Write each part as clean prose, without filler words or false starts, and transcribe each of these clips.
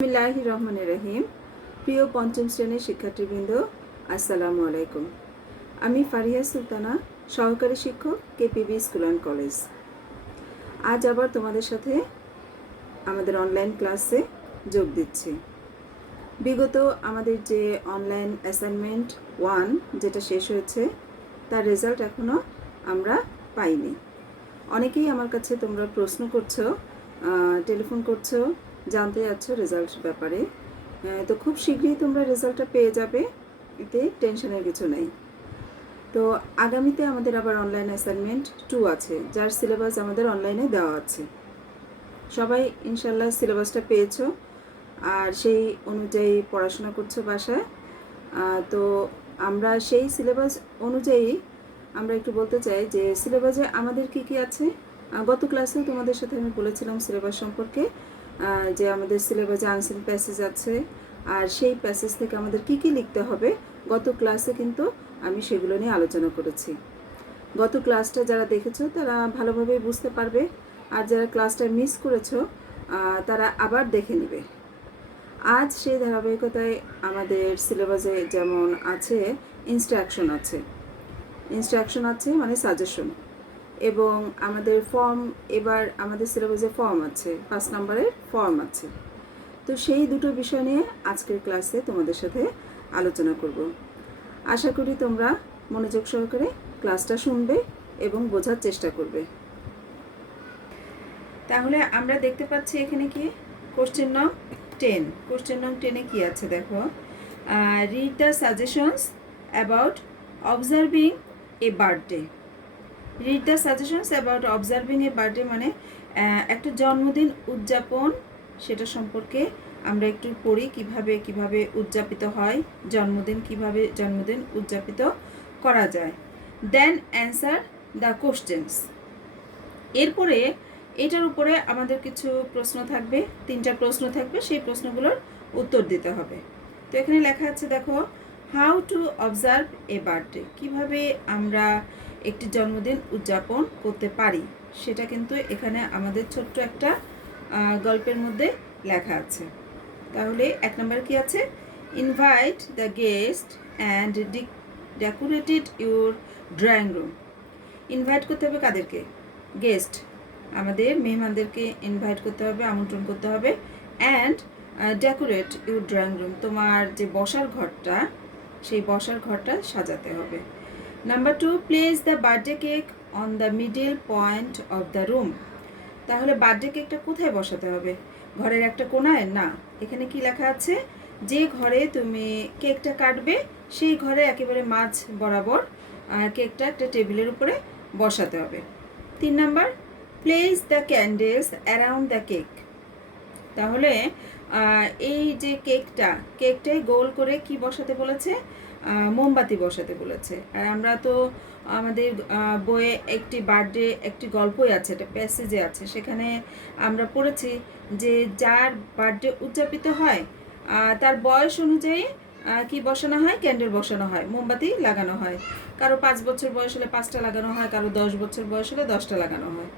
বিসমিল্লাহির রহমানির রহিম। প্রিয় পঞ্চম শ্রেণীর শিক্ষার্থীবৃন্দ, আসসালামু আলাইকুম। আমি ফারিয়া সুলতানা, সহকারী শিক্ষক, কেপিবি স্কুল অ্যান্ড কলেজ। আজ আবার তোমাদের সাথে আমাদের অনলাইন ক্লাসে যোগ দিচ্ছি। বিগত আমাদের যে অনলাইন অ্যাসাইনমেন্ট 1 যেটা শেষ হয়েছে, তার রেজাল্ট এখনও আমরা পাইনি। অনেকেই আমার কাছে তোমরা প্রশ্ন করছো, টেলিফোন করছো, জানতে যাচ্ছো রেজাল্ট ব্যাপারে। তো খুব শীঘ্রই তোমরা রেজাল্টটা পেয়ে যাবে, এতে টেনশনের কিছু নেই। তো আগামীতে আমাদের আবার অনলাইন অ্যাসাইনমেন্ট 2 আছে, যার সিলেবাস আমাদের অনলাইনে দেওয়া আছে। সবাই ইনশাল্লাহ সিলেবাসটা পেয়েছো আর সেই অনুযায়ী পড়াশোনা করছো বাসায়। তো আমরা সেই সিলেবাস অনুযায়ী আমরা একটু বলতে চাই যে সিলেবাসে আমাদের কি কি আছে। গত ক্লাসেও তোমাদের সাথে আমি বলেছিলাম সিলেবাস সম্পর্কে, যে আমাদের সিলেবাসে আনসিন প্যাসেজ আছে আর সেই প্যাসেজ থেকে আমাদের কি কি লিখতে হবে। গত ক্লাসে কিন্তু আমি সেগুলো নিয়ে আলোচনা করেছি। গত ক্লাসটা যারা দেখেছো তারা ভালোভাবে বুঝতে পারবে, আর যারা ক্লাসটা মিস করেছো তারা আবার দেখে নেবে। আজ সেই ধারাবাহিকতায় আমাদের সিলেবাসে যেমন আছে ইনস্ট্রাকশন আছে মানে সাজেশন, এবং আমাদের ফর্ম, এবার আমাদের সিলেবাসে ফর্ম আছে, 5 নম্বরের ফর্ম আছে। তো সেই দুটো বিষয় নিয়ে আজকের ক্লাসে তোমাদের সাথে আলোচনা করব। আশা করি তোমরা মনোযোগ সহকারে ক্লাসটা শুনবে এবং বোঝার চেষ্টা করবে। তাহলে আমরা দেখতে পাচ্ছি এখানে কি কোশ্চেন নং 10। কোশ্চেন নং 10-এ কি আছে দেখো, read the suggestions about observing a birthday. Read the suggestions about observing a birthday মানে একটা জন্মদিন উদযাপন, সেটা সম্পর্কে আমরা একটু পড়ি, কিভাবে উদযাপিত হয় কিভাবে জন্মদিন উদযাপিত করা যায়। দেন অ্যান্সার দ্য কোশ্চেন্স। এরপরে এটার উপরে আমাদের কিছু প্রশ্ন থাকবে, 3টা প্রশ্ন থাকবে, সেই প্রশ্নগুলোর উত্তর দিতে হবে। তো এখানে লেখা আছে দেখো, how to observe a birthday, কীভাবে আমরা একটি জন্মদিন উদযাপন করতে পারি, সেটা কিন্তু এখানে আমাদের ছোট্ট একটা গল্পের মধ্যে লেখা আছে। তাহলে 1 নম্বর কি আছে, invite the guest and decorated your drawing room. Invite করতে হবে কাদেরকে? গেস্ট, আমাদের মেহমানদেরকে ইনভাইট করতে হবে, আমন্ত্রণ করতে হবে। And decorate your drawing room, তোমার যে বসার ঘরটা, সেই বসার ঘরটা সাজাতে হবে। Number 2, place the birthday cake on the middle point of the room. তাহলে বার্থডে কেকটা কোথায় বসাতে হবে? ঘরের একটা কোণায় না, এখানে কি লেখা আছে, যে ঘরে তুমি কেকটা কাটবে সেই ঘরে একেবারে মাঝ বরাবর কেকটা একটা টেবিলের উপরে বসাতে হবে। 3 number, place the candles around the cake. তাহলে এই যে কেকটাই গোল করে কি বসাতে বলেছে? মোমবাতি বসাতে বলেছে। আর আমরা তো আমাদের বইয়ে একটি গল্পই আছে, একটা প্যাসেজে আছে, সেখানে আমরা পড়েছি যে যার বার্থডে উদযাপিত হয় তার বয়স অনুযায়ী কি বসানো হয়? ক্যান্ডেল বসানো হয়, মোমবাতি লাগানো হয়। কারো 5 বছর বয়স হলে 5টা লাগানো হয়, কারো 10 বছর বয়স হলে 10টা লাগানো হয়।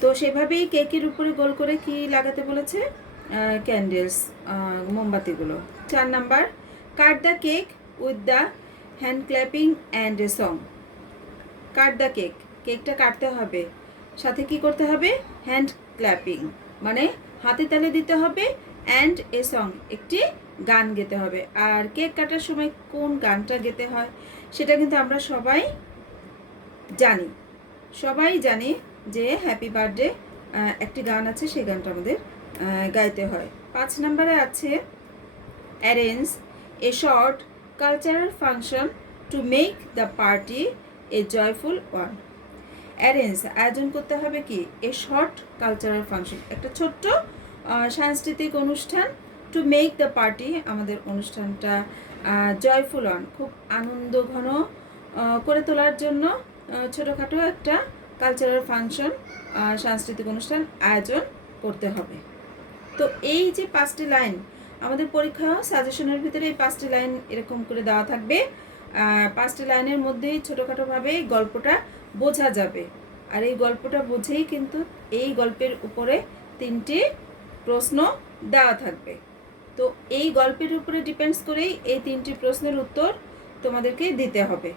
তো সেভাবেই কেকের উপরে গোল করে কি লাগাতে বলেছে? ক্যান্ডেলস, মোমবাতিগুলো। 4 number, cut the cake with the hand clapping and a song. Cut the কেকটা কাটতে হবে, সাথে কি করতে হবে? হ্যান্ড ক্ল্যাপিং মানে হাতে তালে দিতে হবে, অ্যান্ড এ সং একটি গান গেতে হবে। আর কেক কাটার সময় কোন গানটা গেতে হয় সেটা কিন্তু আমরা সবাই জানি যে হ্যাপি বার্থডে একটি গান আছে, সেই গানটা আমাদের গাইতে হয়। 5 নম্বরে আছে arrange a short cultural function to make the party a joyful one. Arrange আয়োজন করতে হবে কি? এ শর্ট কালচারাল ফাংশন, একটা ছোট্ট সাংস্কৃতিক অনুষ্ঠান, টু মেক দ্য পার্টি আমাদের অনুষ্ঠানটা জয়ফুল ওয়ান, খুব আনন্দ ঘন করে তোলার জন্য ছোটোখাটো একটা কালচারাল ফাংশন, সাংস্কৃতিক অনুষ্ঠান আয়োজন করতে হবে। তো এই যে 5টি লাইন আমাদের পরীক্ষা সাজেশনের ভিতরে, এই 5টি লাইন এরকম করে দেওয়া থাকবে। 5টি লাইনের মধ্যেই ছোটোখাটোভাবে গল্পটা বোঝা যাবে, আর এই গল্পটা বুঝেই কিন্তু এই গল্পের উপরে 3টি প্রশ্ন দেওয়া থাকবে। তো এই গল্পের উপরে ডিপেন্ডস করেই এই 3টি প্রশ্নের উত্তর তোমাদেরকে দিতে হবে।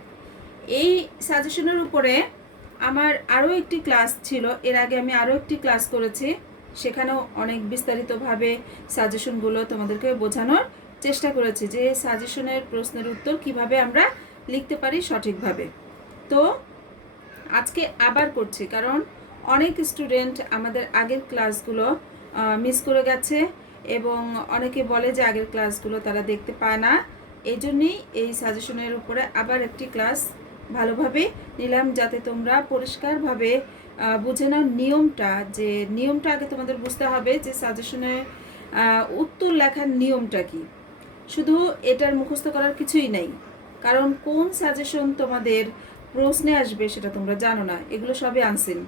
এই সাজেশনের উপরে আমার আরও একটি ক্লাস ছিল, এর আগে আমি আরও একটি ক্লাস করেছি, সেখানেও অনেক বিস্তারিতভাবে সাজেশনগুলো তোমাদেরকে বোঝানোর চেষ্টা করেছি যে সাজেশনের প্রশ্নের উত্তর কিভাবে আমরা লিখতে পারি সঠিকভাবে। তো আজকে আবার করছি, কারণ অনেক স্টুডেন্ট আমাদের আগের ক্লাসগুলো মিস করে গেছে এবং অনেকে বলে যে আগের ক্লাসগুলো তারা দেখতে পায় না। এই জন্যই এই সাজেশনের উপরে আবার একটি ক্লাস ভালোভাবে নিলাম, যাতে তোমরা পরিষ্কারভাবে বুঝে নাও নিয়মটা, যে নিয়মটা আগে তোমাদের বুঝতে হবে যে সাজেশনে উত্তর লেখার নিয়মটা কি। শুধু এটার মুখস্থ করার কিছুই নেই, কারণ কোন সাজেশন তোমাদের প্রশ্নে আসবে সেটা তোমরা জানো না, এগুলো সবই আনসিন।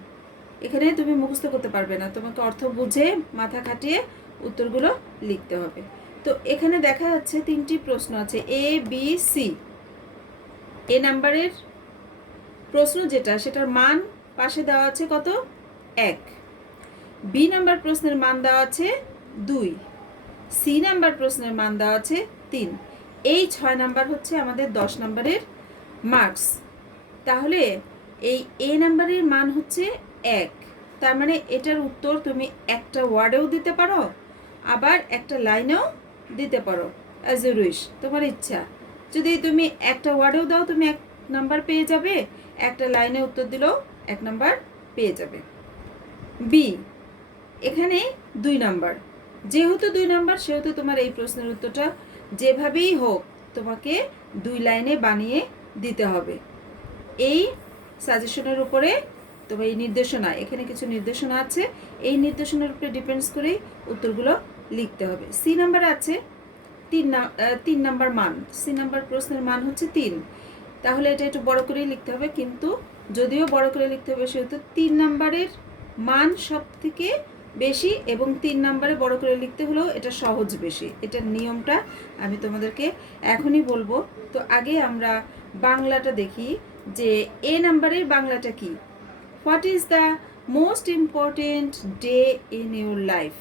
এখানে তুমি মুখস্থ করতে পারবে না, তোমাকে অর্থ বুঝে মাথা খাটিয়ে উত্তরগুলো লিখতে হবে। তো এখানে দেখা যাচ্ছে 3টি প্রশ্ন আছে, এ বি সি। এ নাম্বারের প্রশ্ন যেটা, সেটার মান পাশে দেওয়া আছে কত? 1। বি নাম্বার প্রশ্নের মান দেওয়া আছে 2। সি নাম্বার প্রশ্নের মান দেওয়া আছে 3। এই 6 নাম্বার হচ্ছে আমাদের 10 নাম্বারের মার্কস। তাহলে এই এ নাম্বারের মান হচ্ছে 1, তার মানে এটার উত্তর তুমি একটা ওয়ার্ডেও দিতে পারো, আবার একটা লাইনেও দিতে পারো, অ্যাজ ইউ উইশ, তোমার ইচ্ছা। যদি তুমি একটা ওয়ার্ডেও দাও তুমি 1 নাম্বার পেয়ে যাবে, একটা লাইনে উত্তর দিলেও 1 নাম্বার পেয়ে যাবে। বি, এখানে 2 নাম্বার, যেহেতু 2 নাম্বার সেহেতু তোমার এই প্রশ্নের উত্তরটা যেভাবেই হোক তোমাকে 2 লাইনে বানিয়ে দিতে হবে। এই সাজেশনের উপরে তোমার এই নির্দেশনা, এখানে কিছু নির্দেশনা আছে, এই নির্দেশনার উপরে ডিপেন্ডস করেই উত্তরগুলো লিখতে হবে। সি নাম্বার আছে 3 নাম্বার মান, সি নাম্বার প্রশ্নের মান হচ্ছে 3, তাহলে এটা একটু বড় করেই লিখতে হবে, কিন্তু যদিও বড় করে লিখতে হবে সেহেতু 3 নাম্বারের মান সব থেকে বেশি এবং 3 নাম্বারে বড় করে লিখতে হলেও এটা সহজ বেশি। এটার নিয়মটা আমি তোমাদেরকে এখনই বলবো। তো আগে আমরা বাংলাটা দেখি যে এ নাম্বারের বাংলাটা কি। What is the most important day in your life?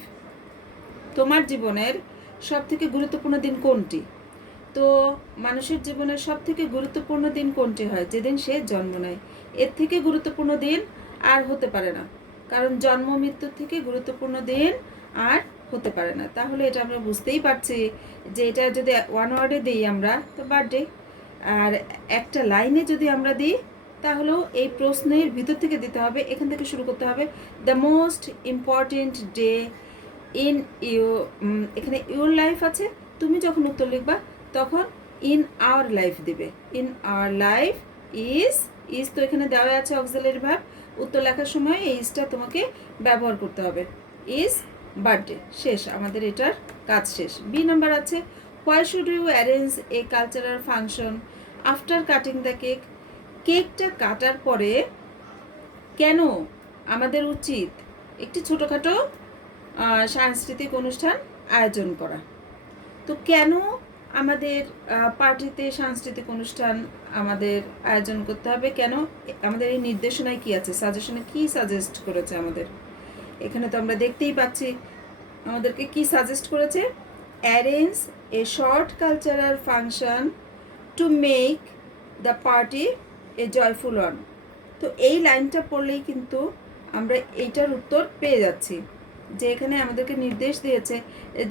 তোমার জীবনের সব থেকে গুরুত্বপূর্ণ দিন কোনটি? তো মানুষের জীবনের সব থেকে গুরুত্বপূর্ণ দিন কোনটি হয়? যেদিন সে জন্ম নেয়। এর থেকে গুরুত্বপূর্ণ দিন আর হতে পারে না, কারণ জন্ম মৃত্যুর থেকে গুরুত্বপূর্ণ দিন আর হতে পারে না। তাহলে এটা আমরা বুঝতেই পারছি যে এটা যদি 1 ওয়ার্ডে দিই আমরা, তো বার্থডে। আর একটা লাইনে যদি আমরা দিই তাহলেও এই প্রশ্নের ভিতর থেকে দিতে হবে, এখান থেকে শুরু করতে হবে। The most important day in you, এখানে ইউর লাইফ আছে, তুমি যখন উত্তর লিখবা তখন ইন আওয়ার লাইফ দিবে। ইন আওয়ার লাইফ ইজ তো এখানে দেওয়া আছে অক্সিলারি ভার্ব, উত্তর লেখার সময় এই ইজটা তোমাকে ব্যবহার করতে হবে। ইজ বার্থডে, শেষ, আমাদের এটার কাজ শেষ। বি নাম্বার আছে why should you arrange a cultural function after cutting the cake? কেকটা কাটার পরে কেন আমাদের উচিত একটি ছোটোখাটো সাংস্কৃতিক অনুষ্ঠান আয়োজন করা? তো কেন আমাদের পার্টিতে সাংস্কৃতিক অনুষ্ঠান আমাদের আয়োজন করতে হবে? কেন? আমাদের এই নির্দেশনায় কি আছে, সাজেশনে কি সাজেস্ট করেছে আমাদের? এখানে তো আমরা দেখতেই পাচ্ছি আমাদেরকে কি সাজেস্ট করেছে। Arrange a short cultural function to make the party a joyful one. তো এই লাইনটা পড়লেই কিন্তু আমরা এইটার উত্তর পেয়ে যাচ্ছি, যে এখানে আমাদেরকে নির্দেশ দিয়েছে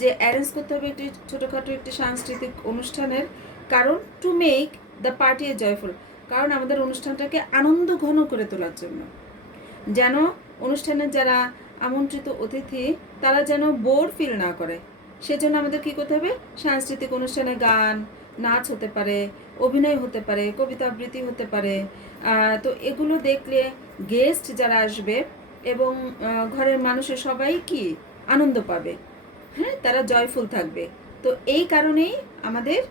যে অ্যারেঞ্জ করতে হবে একটি ছোটোখাটো একটি সাংস্কৃতিক অনুষ্ঠানের কারণ two make the party a joyful, কারণ আমাদের অনুষ্ঠানটাকে আনন্দ ঘন করে তোলার জন্য, যেন অনুষ্ঠানের যারা আমন্ত্রিত অতিথি তারা যেন বোর ফিল না করে, সেজন্য আমাদের কী করতে হবে? সাংস্কৃতিক অনুষ্ঠানে গান, নাচ হতে পারে, অভিনয় হতে পারে, কবিতা আবৃত্তি হতে পারে। তো এগুলো দেখলে গেস্ট যারা আসবে এবং ঘরের মানুষের সবাই কি আনন্দ পাবে, হ্যাঁ, তারা জয়ফুল থাকবে। তো এই কারণেই আমাদের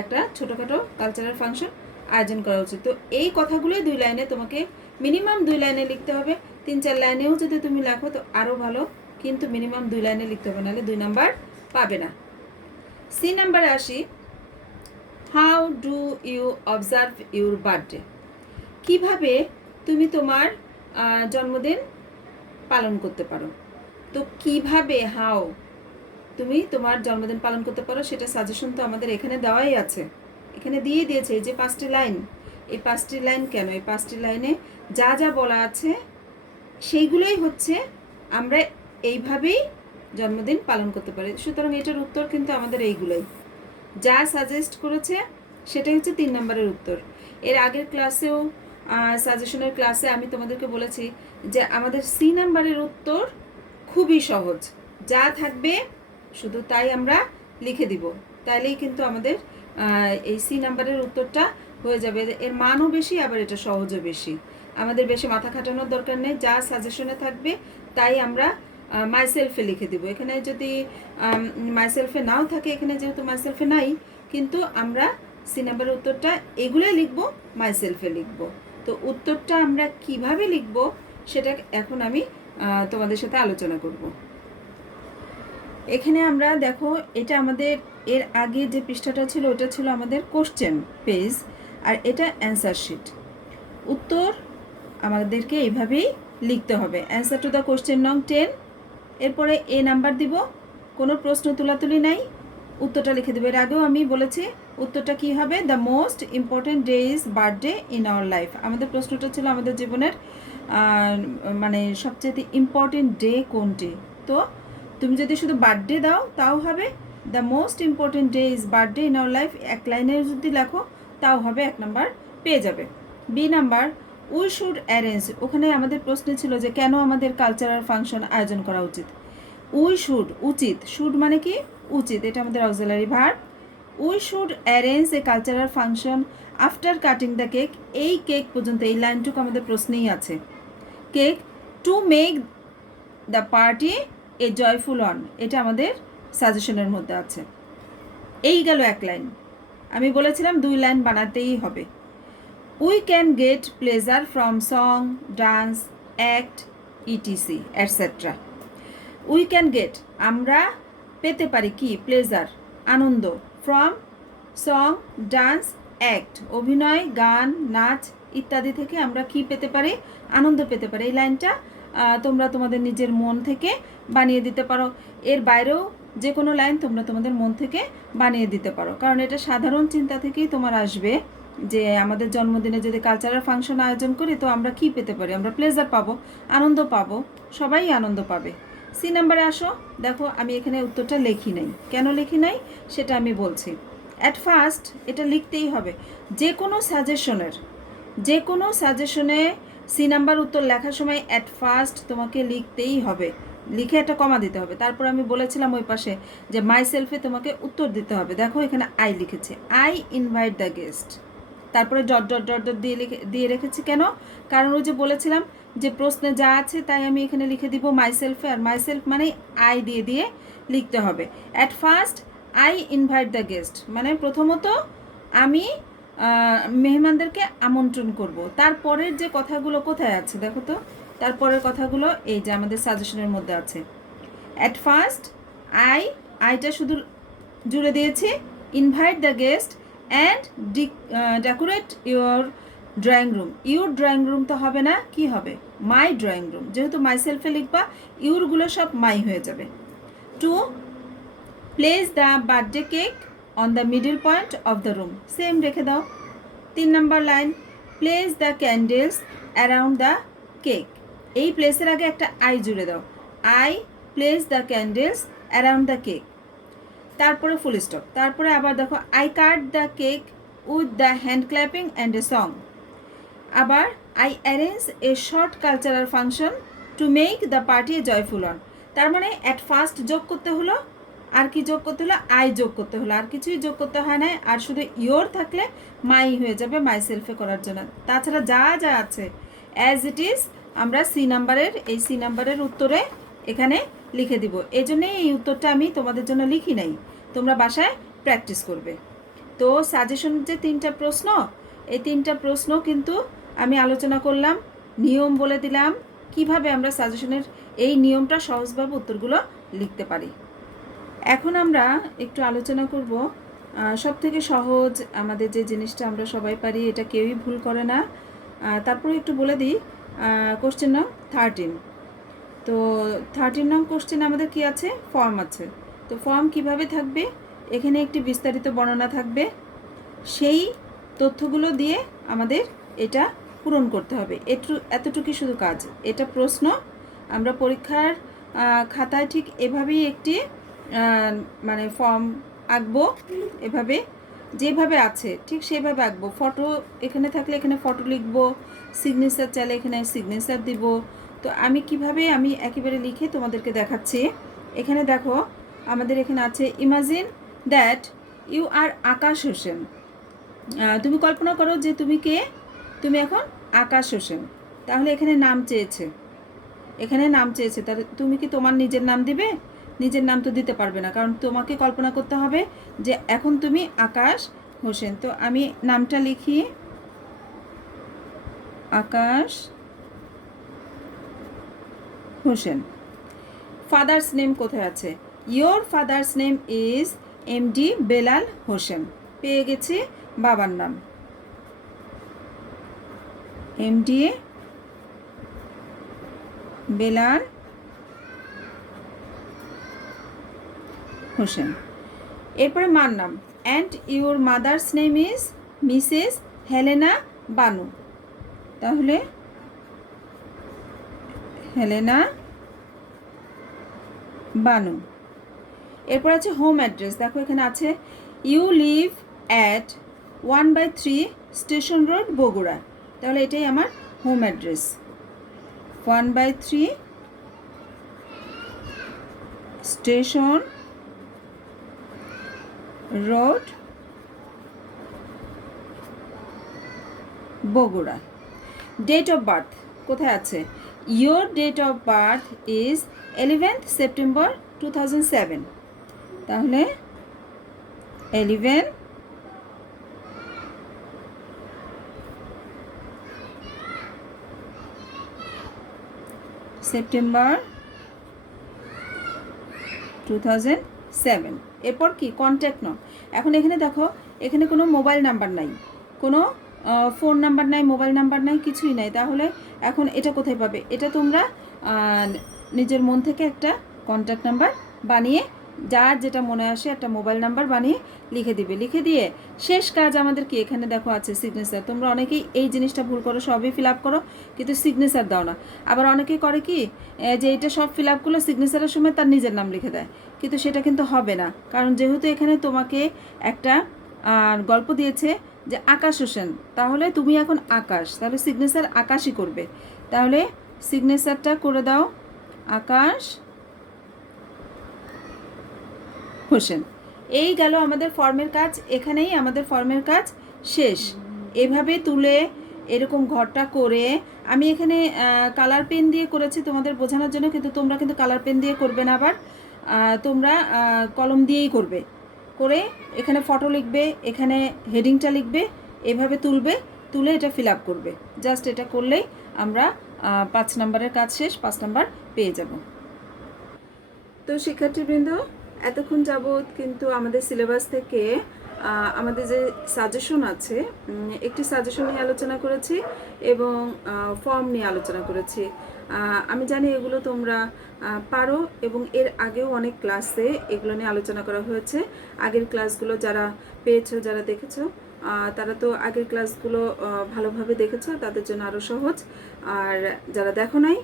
একটা ছোটোখাটো কালচারাল ফাংশন আয়োজন করা উচিত। তো এই কথাগুলোই 2 লাইনে তোমাকে মিনিমাম 2 লাইনে লিখতে হবে। 3-4 লাইনেও যদি তুমি লেখো তো আরও ভালো, কিন্তু মিনিমাম 2 লাইনে লিখতে হবে, নাহলে 2 নাম্বার পাবে না। সি নাম্বারে আসি, how do you observe your birthday? কীভাবে তুমি তোমার জন্মদিন পালন করতে পারো? তো কিভাবে, হাউ, তুমি তোমার জন্মদিন পালন করতে পারো, সেটা সাজেশন তো আমাদের এখানে দেওয়াই আছে, এখানে দিয়ে দিয়েছে। এই যে 5টি লাইন, এই 5টি লাইন কেন, এই 5টি লাইনে যা যা বলা আছে সেইগুলোই হচ্ছে আমরা এইভাবেই জন্মদিন পালন করতে পারি। সুতরাং এটার উত্তর কিন্তু আমাদের এইগুলোই, যা সাজেস্ট করেছে সেটাই হচ্ছে 3 নম্বরের উত্তর। এর আগের ক্লাসেও সাজেশনের ক্লাসে আমি তোমাদেরকে বলেছি যে আমাদের সি নাম্বারের উত্তর খুবই সহজ, যা থাকবে শুধু তাই আমরা লিখে দিব, তাইলেই কিন্তু আমাদের এই সি নাম্বারের উত্তরটা হয়ে যাবে। এর মানও বেশি, আবার এটা সহজও বেশি, আমাদের বেশি মাথা খাটানোর দরকার নেই। যা সাজেশনে থাকবে তাই আমরা মাইসেলফে লিখে দিব। এখানে যদি মাইসেলফে নাও থাকে, এখানে যেহেতু মাইসেলফে নাই, কিন্তু আমরা সি নাম্বারের উত্তরটা এগুলোই লিখবো, মাইসেলফে লিখব। তো উত্তরটা আমরা কিভাবে লিখব সেটা এখন আমি তোমাদের সাথে আলোচনা করব। এখানে আমরা দেখো, এটা আমাদের এর আগে যে পৃষ্ঠাটা ছিল ওটা ছিল আমাদের কোশ্চেন পেজ, আর এটা অ্যান্সার শিট। উত্তর আমাদেরকে এইভাবেই লিখতে হবে, অ্যান্সার টু দ্য কোশ্চেন নং 10, এরপরে এ নাম্বার দিব, কোনো প্রশ্ন তুলাতুলি নাই, উত্তরটা লিখে দেবো। এর আগেও আমি বলেছি উত্তরটা কি হবে, the most important day is birthday in our life. আমাদের প্রশ্নটা ছিল আমাদের জীবনের মানে সবচেয়ে ইম্পর্টেন্ট ডে কোনটি। তো তুমি যদি শুধু বার্থডে দাও তাও হবে, the most important day is birthday in our life, এক লাইনে যদি লেখো তাও হবে, 1 নাম্বার পেয়ে যাবে। B number, we should arrange, ওখানে আমাদের প্রশ্ন ছিল যে কেন আমাদের কালচারাল ফাংশন আয়োজন করা উচিত। উই শুড, উচিত, শুড মানে কি উচিত, এটা আমাদের auxiliary verb. We should arrange a cultural function after cutting the cake, এই কেক পর্যন্ত, এই লাইনটুকু আমাদের প্রশ্নেই আছে। Cake two make the party a joyful one, এটা আমাদের সাজেশনের মধ্যে আছে। এই গেল 1 লাইন, আমি বলেছিলাম 2 লাইন বানাতেই হবে। We can get pleasure from song, dance, act, ETC etcetera. We can get, আমরা পেতে পারি কি, প্লেজার, আনন্দ, ফ্রম সং, ডান্স, অ্যাক্ট, অভিনয়, গান, নাচ ইত্যাদি থেকে আমরা কি পেতে পারি, আনন্দ পেতে পারি। এই লাইনটা তোমরা তোমাদের নিজের মন থেকে বানিয়ে দিতে পারো, এর বাইরেও যে কোনো লাইন তোমরা তোমাদের মন থেকে বানিয়ে দিতে পারো, কারণ এটা সাধারণ চিন্তা থেকেই তোমার আসবে যে আমাদের জন্মদিনে যদি কালচারাল ফাংশন আয়োজন করি তো আমরা কি পেতে পারি, আমরা প্লেজার পাবো, আনন্দ পাবো, সবাই আনন্দ পাবে। সি নাম্বারে আসো, দেখো আমি এখানে উত্তরটা লিখি নাই, কেন লিখি নাই সেটা আমি বলছি। অ্যাট ফার্স্ট এটা লিখতেই হবে, যে কোনো সাজেশনে সি নাম্বার উত্তর লেখার সময় অ্যাট ফার্স্ট তোমাকে লিখতেই হবে, লিখে একটা কমা দিতে হবে। তারপর আমি বলেছিলাম ওই পাশে যে মাই সেলফে তোমাকে উত্তর দিতে হবে, দেখো এখানে আই লিখেছে, আই ইনভাইট দ্য গেস্ট, তারপরে ডট ডট ডট ডট দিয়ে রেখেছি কেন, কারণ ওই যে বলেছিলাম যে প্রশ্নে যা আছে তাই আমি এখানে লিখে দিব মাইসেলফে, আর মাইসেলফ মানে আই দিয়ে লিখতে হবে। At first I invite the guest মানে প্রথমত আমি মেহমানদেরকে আমন্ত্রণ করব। তারপরের যে কথাগুলো কোথায় আছে দেখো তো, তারপরের কথাগুলো এই যে আমাদের সাজেশনের মধ্যে আছে। অ্যাট ফার্স্ট আইটা শুধু জুড়ে দিয়েছি, invite the guest and decorate your drawing room. Your drawing room তো হবে না, কি হবে, মাই ড্রয়িং রুম, যেহেতু মাই সেলফে লিখবা ইউরগুলো সব মাই হয়ে যাবে। To place the birthday cake on the middle point of the room, same রেখে দাও। 3 number line, place the candles around the cake, এই প্লেসের আগে একটা আই জুড়ে দাও, I place the candles around the cake, তারপরে ফুল স্টপ। তারপরে আবার দেখো, I cut the cake with the hand clapping and a song. আবার I arrange a short cultural function to make the party a joyful one. তার মানে at first যোগ করতে হলো, আর কি যোগ করতে হলো, আই যোগ করতে হলো, আর কিছুই যোগ করতে হয় না, আর শুধু ইয়োর থাকলে মাই হয়ে যাবে মাই সেলফে করার জন্য। তাছাড়া যা যা আছে অ্যাজ ইট ইজ আমরা সি নাম্বারের উত্তরে এখানে লিখে দিব। এই জন্যে এই উত্তরটা আমি তোমাদের জন্য লিখি নাই, তোমরা বাসায় প্র্যাকটিস করবে। তো সাজেশনের যে 3টা প্রশ্ন, এই 3টা প্রশ্ন কিন্তু আমি আলোচনা করলাম, নিয়ম বলে দিলাম কিভাবে আমরা সাজেশনের এই নিয়মটা সহজভাবে উত্তরগুলো লিখতে পারি। এখন আমরা একটু আলোচনা করব সবথেকে সহজ আমাদের যে জিনিসটা আমরা সবাই পারি, এটা কেউই ভুল করে না। তারপরে একটু বলে দিই কোশ্চেন নং 13। তো 13 নং কোশ্চেন আমাদের কি আছে, ফর্ম আছে। তো ফর্ম কিভাবে থাকবে, এখানে একটি বিস্তারিত বর্ণনা থাকবে, সেই তথ্যগুলো দিয়ে আমাদের এটা পূরণ করতে হবে। এতটুকুই শুধু কাজ। এটা প্রশ্ন আমরা পরীক্ষার খাতায় ঠিক এভাবেই একটি মানে ফর্ম আঁকবো, এভাবে যেভাবে আছে ঠিক সেভাবে আঁকবো। ফটো এখানে থাকলে এখানে ফটো লিখবো, সিগনেচার চাইলে এখানে সিগনেচার দিব। তো আমি কিভাবে আমি একেবারে লিখে তোমাদেরকে দেখাচ্ছি। এখানে দেখো আমাদের এখানে আছে ইমাজিন দ্যাট ইউ আর আকাশ হোসেন। তুমি কল্পনা করো যে তুমি কে, তুমি এখন আকাশ হোসেন। তাহলে এখানে নাম চেয়েছে, এখানে নাম চেয়েছে, তাহলে তুমি কি তোমার নিজের নাম দিবে? নিজের নাম তো দিতে পারবে না, কারণ তোমাকে কল্পনা করতে হবে যে এখন তুমি আকাশ হোসেন। তো আমি নামটা লিখি আকাশ হোসেন। ফাদার্স নেম কোথায় আছে? Your father's name is MD Belal Hossain. পেয়ে গেছি বাবার নাম এমডি বেলাল হোসেন। এরপরে মার নাম, and your mother's name is Mrs Helena Banu. তাহলে হেলেনা বানু। এরপর আছে হোম অ্যাড্রেস। দেখো এখানে আছে you live at 1/3 station road Bogura. তাহলে এটাই আমার home address, 1/3 station road Bogura. Date of birth কোথায় আছে? Your date of birth is 11th September 2007। তাহলে 11 সেপ্টেম্বর 2007। এরপর কি কন্ট্যাক্ট নাম। এখন এখানে দেখো এখানে কোনো মোবাইল নাম্বার নাই, কোনো ফোন নাম্বার নাই, মোবাইল নাম্বার নাই, কিছুই নাই। তাহলে এখন এটা কোথায় পাবে? এটা তোমরা নিজের মন থেকে একটা কন্ট্যাক্ট নাম্বার বানিয়ে, যার যেটা মনে আসে একটা মোবাইল নাম্বার বানিয়ে লিখে দিবে। লিখে দিয়ে শেষ কাজ আমাদের কি, এখানে দেখো আছে সিগনেচার। তোমরা অনেকেই এই জিনিসটা ভুল করো, সবই ফিল আপ করো কিন্তু সিগনেচার দাও না। আবার অনেকেই করে কি যে এটা সব ফিল আপ করলে সিগনেচারের সময় তার নিজের নাম লিখে দেয়, কিন্তু সেটা কিন্তু হবে না। কারণ যেহেতু এখানে তোমাকে একটা গল্প দিয়েছে যে আকাশ হোসেন, তাহলে তুমি এখন আকাশ, তাহলে সিগনেচার আকাশই করবে। তাহলে সিগনেচারটা করে দাও আকাশ হোসেন। এই গেল আমাদের ফর্মের কাজ, এখানেই আমাদের ফর্মের কাজ শেষ। এভাবে তুলে এরকম ঘরটা করে, আমি এখানে কালার পেন দিয়ে করেছি তোমাদের বোঝানোর জন্য, কিন্তু তোমরা কিন্তু কালার পেন দিয়ে করবে না, আবার তোমরা কলম দিয়েই করবে। করে এখানে ফটো লিখবে, এখানে হেডিংটা লিখবে, এভাবে তুলবে, তুলে এটা ফিল আপ করবে। জাস্ট এটা করলেই আমরা 5 নম্বরের কাজ শেষ, 5 নম্বর পেয়ে যাব। তো শিক্ষার্থীবৃন্দ, এতক্ষণ যাবৎ কিন্তু আমাদের সিলেবাস থেকে আমাদের যে সাজেশন আছে, একটি সাজেশন নিয়ে আলোচনা করেছি এবং ফর্ম নিয়ে আলোচনা করেছি। আমি জানি এগুলো তোমরা পারো এবং এর আগেও অনেক ক্লাসে এগুলো নিয়ে আলোচনা করা হয়েছে। আগের ক্লাসগুলো যারা পেয়েছো, যারা দেখেছো, তারা তো আগের ক্লাসগুলো ভালোভাবে দেখেছো, তাদের জন্য আরও সহজ। আর যারা দেখো নাই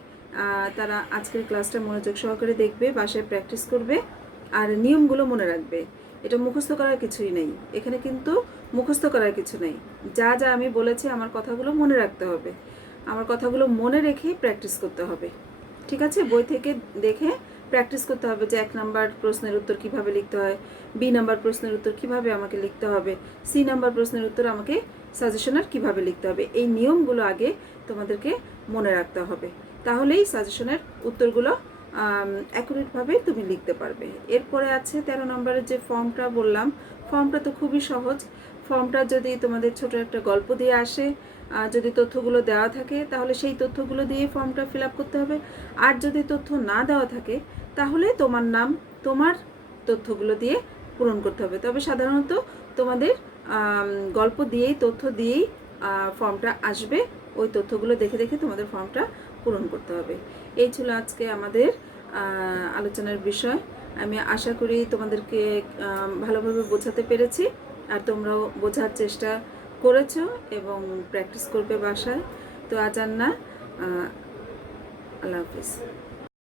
তারা আজকের ক্লাসটা মনোযোগ সহকারে দেখবে, বাসায় প্র্যাকটিস করবে আর নিয়মগুলো মনে রাখবে। এটা মুখস্থ করার কিছুই নেই, এখানে কিন্তু মুখস্থ করার কিছু নেই। যা যা আমি বলেছি আমার কথাগুলো মনে রাখতে হবে, আমার কথাগুলো মনে রেখে প্র্যাকটিস করতে হবে। ঠিক আছে? বই থেকে দেখে প্র্যাকটিস করতে হবে যে 1 নাম্বার প্রশ্নের উত্তর কিভাবে লিখতে হয়, বি নাম্বার প্রশ্নের উত্তর কিভাবে আমাকে লিখতে হবে, সি নাম্বার প্রশ্নের উত্তর আমাকে সাজেশনার কিভাবে লিখতে হবে। এই নিয়মগুলো আগে তোমাদেরকে মনে রাখতে হবে, তাহলেই সাজেশনের উত্তরগুলো অ্যাকুরেটভাবে তুমি লিখতে পারবে। এরপরে আছে 13 নম্বরের যে ফর্মটা বললাম, ফর্মটা তো খুবই সহজ। ফর্মটা যদি তোমাদের ছোট একটা গল্প দিয়ে আসে, যদি তথ্যগুলো দেওয়া থাকে তাহলে সেই তথ্যগুলো দিয়ে ফর্মটা ফিল আপ করতে হবে। আর যদি তথ্য না দেওয়া থাকে তাহলে তোমার নাম, তোমার তথ্যগুলো দিয়ে পূরণ করতে হবে। তবে সাধারণত তোমাদের গল্প দিয়েই, তথ্য দিয়েই ফর্মটা আসবে। ওই তথ্যগুলো দেখে দেখে তোমাদের ফর্মটা পূরণ করতে হবে। এই ছিল আজকে আমাদের আলোচনার বিষয়। আমি আশা করি তোমাদেরকে ভালোভাবে বোঝাতে পেরেছি, আর তোমরাও বোঝার চেষ্টা করেছো এবং প্র্যাকটিস করবে বাসায়। তো আজ আর না, আল্লাহ হাফিজ।